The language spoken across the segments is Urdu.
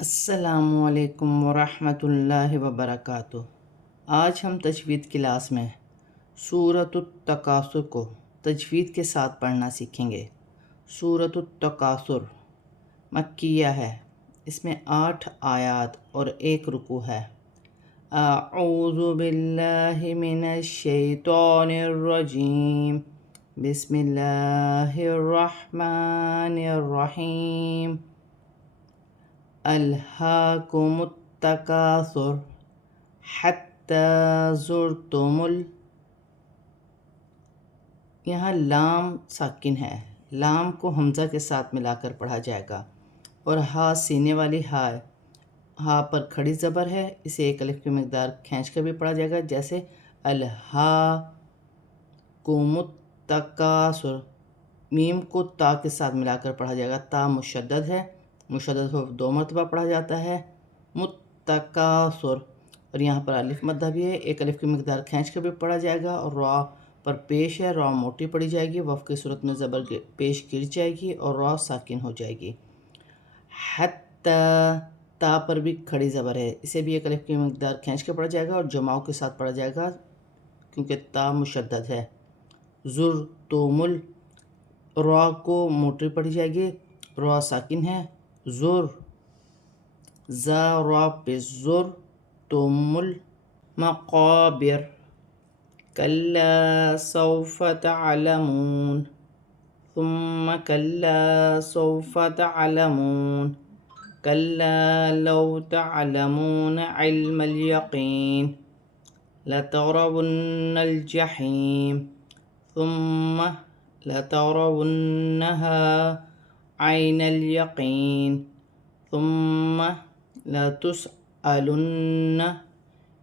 السلام علیکم ورحمۃ اللہ وبرکاتہ۔ آج ہم تجوید کلاس میں سورۃ التکاثر کو تجوید کے ساتھ پڑھنا سیکھیں گے۔ سورۃ التکاثر مکیہ ہے، اس میں 8 آیات اور 1 رکوع ہے۔ اعوذ باللہ من الشیطان الرجیم، بسم اللہ الرحمن الرحیم۔ الہاکم التکاثر حتی زرتم یہاں لام ساکن ہے، لام کو حمزہ کے ساتھ ملا کر پڑھا جائے گا، اور ہا سینے والی ہا پر کھڑی زبر ہے، اسے ایک الف کی مقدار کھینچ کر بھی پڑھا جائے گا، جیسے الہاکم التکاثر۔ میم کو تا کے ساتھ ملا کر پڑھا جائے گا، تا مشدد ہے، مشدد حرف 2 مرتبہ پڑھا جاتا ہے، متکاثر۔ اور یہاں پر الف مدہ بھی ہے، ایک الف کی مقدار کھینچ کر بھی پڑھا جائے گا، اور را پر پیش ہے، را موٹی پڑھی جائے گی، وقف کی صورت میں زبر پیش گر جائے گی اور را ساکن ہو جائے گی۔ حتی، تا پر بھی کھڑی زبر ہے، اسے بھی ایک الف کی مقدار کھینچ کے پڑھا جائے گا اور جماؤں کے ساتھ پڑھا جائے گا کیونکہ تا مشدد ہے۔ زرتمل، را کو موٹی پڑھی جائے گی، را ساکن ہے، زر، زا را پیش زر، تمل، مقابر، کلا سوف تعلمون، ثم کلا سوف تعلمون، کلا لو تعلمون علم اليقین، لترون الجحیم، ثم لترونها عین الیقین، ثم لتسألن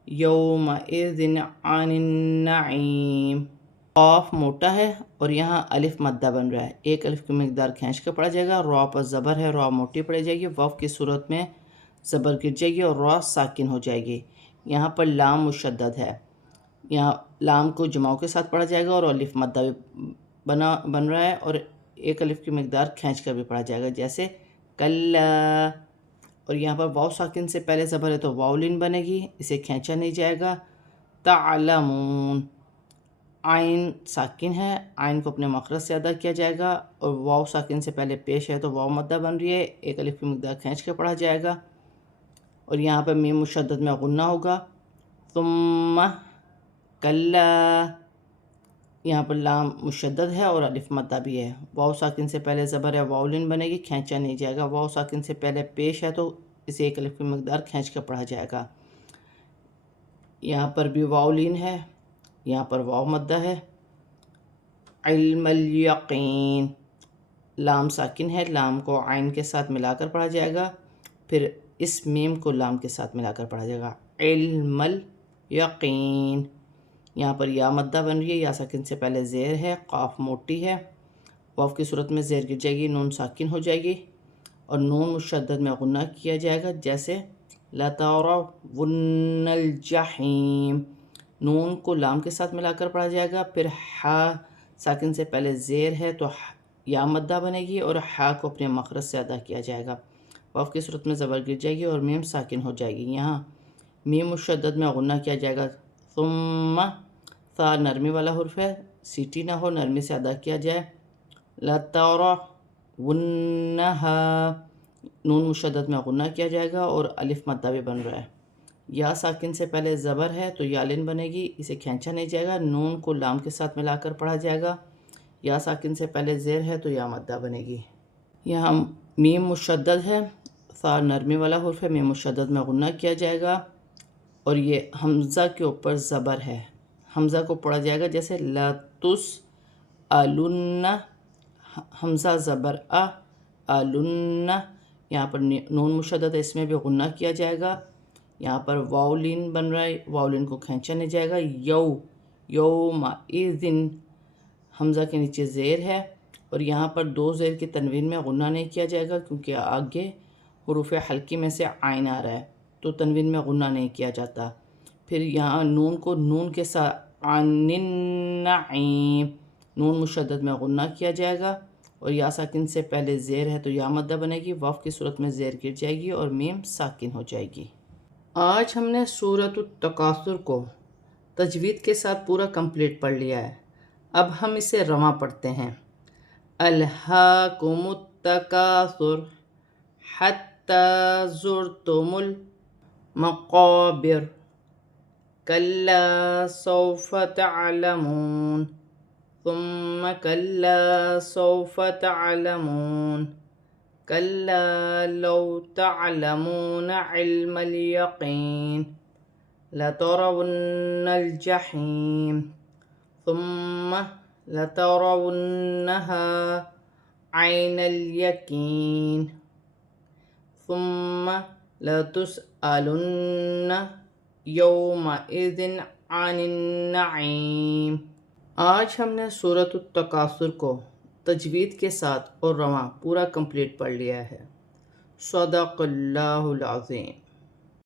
یومئذ عن النعیم۔ قاف موٹا ہے اور یہاں الف مدہ بن رہا ہے، ایک الف کی مقدار کھینچ کر پڑھا جائے گا، را پر زبر ہے، را موٹی پڑھی جائے گی، وقف کی صورت میں زبر گر جائے گی اور را ساکن ہو جائے گی۔ یہاں پر لام مشدد ہے، یہاں لام کو جماؤں کے ساتھ پڑھا جائے گا اور الف مدہ بھی بن رہا ہے، اور ایک الف کی مقدار کھینچ کر بھی پڑھا جائے گا، جیسے کلا۔ اور یہاں پر واو ساکن سے پہلے زبر ہے تو واو لین بنے گی، اسے کھینچا نہیں جائے گا۔ تعلمون، عین ساکن ہے، عین کو اپنے مخرج سے ادا کیا جائے گا، اور واو ساکن سے پہلے پیش ہے تو واو مدہ بن رہی ہے، ایک الف کی مقدار کھینچ کے پڑھا جائے گا، اور یہاں پر میم مشدد میں غنہ ہوگا۔ ثم کلا، یہاں پر لام مشدد ہے اور الف مدہ بھی ہے، واو ساکن سے پہلے زبر ہے، واو لین بنے گی، کھینچا نہیں جائے گا، واو ساکن سے پہلے پیش ہے تو اسے ایک الف کی مقدار کھینچ کر پڑھا جائے گا۔ یہاں پر بھی واو لین ہے، یہاں پر واو مدہ ہے۔ علم الیقین، لام ساکن ہے، لام کو عین کے ساتھ ملا کر پڑھا جائے گا، پھر اس میم کو لام کے ساتھ ملا کر پڑھا جائے گا، علم الیقین۔ یہاں پر یا مدہ بن رہی ہے، یا ساکن سے پہلے زیر ہے، قاف موٹی ہے، واو کی صورت میں زیر گر جائے گی، نون ساکن ہو جائے گی، اور نون مشدد میں غنہ کیا جائے گا، جیسے لترون الجحیم۔ نون کو لام کے ساتھ ملا کر پڑھا جائے گا، پھر ہا ساکن سے پہلے زیر ہے تو یا مدہ بنے گی، اور ہا کو اپنے مخرج سے ادا کیا جائے گا، واو کی صورت میں زبر گر جائے گی اور میم ساکن ہو جائے گی، یہاں میم مشدد میں غنہ کیا جائے گا۔ ثم، ثا نرمی والا حرف ہے، سیٹی نہ ہو، نرمی سے ادا کیا جائے۔ لترونها، نون مشدد میں غنہ کیا جائے گا اور الف مدہ بھی بن رہا ہے۔ یا ساکن سے پہلے زبر ہے تو یا لین بنے گی، اسے کھینچا نہیں جائے گا، نون کو لام کے ساتھ ملا کر پڑھا جائے گا، یا ساکن سے پہلے زیر ہے تو یا مدہ بنے گی۔ یہاں میم مشدد ہے، ثا نرمی والا حرف ہے، میم مشدد میں غنہ کیا جائے گا، اور یہ حمزہ کے اوپر زبر ہے، حمزہ کو پڑھا جائے گا، جیسے لتسألن، حمزہ زبر الن، یہاں پر نون مشدد ہے، اس میں بھی غنہ کیا جائے گا، یہاں پر واو لین بن رہا ہے، واو لین کو کھینچا نہیں جائے گا، یومئذ، حمزہ کے نیچے زیر ہے، اور یہاں پر 2 زیر کی تنوین میں غنہ نہیں کیا جائے گا کیونکہ آگے حروف حلقی میں سے عین آ رہا ہے تو تنوین میں غنہ نہیں کیا جاتا۔ پھر یہاں نون کو نون کے ساتھ عن النعیم، نون مشدد میں غنہ کیا جائے گا، اور یا ساکن سے پہلے زیر ہے تو یا مدہ بنے گی، وقف کی صورت میں زیر گر جائے گی اور میم ساکن ہو جائے گی۔ آج ہم نے سورۃ التکاثر کو تجوید کے ساتھ پورا کمپلیٹ پڑھ لیا ہے۔ اب ہم اسے رواں پڑھتے ہیں۔ الہاکم التکاثر حتی زرتم المقابر کلا سوف تعلمون ثم کلا سوف تعلمون کلا لو تعلمون علم الیقین لترون الجحیم ثم لترونها عین الیقین ثم لتسألن یومئذ عن النعیم۔ آج ہم نے سورۃ التکاثر کو تجوید کے ساتھ اور رواں پورا کمپلیٹ پڑھ لیا ہے۔ صدق اللہ العظیم۔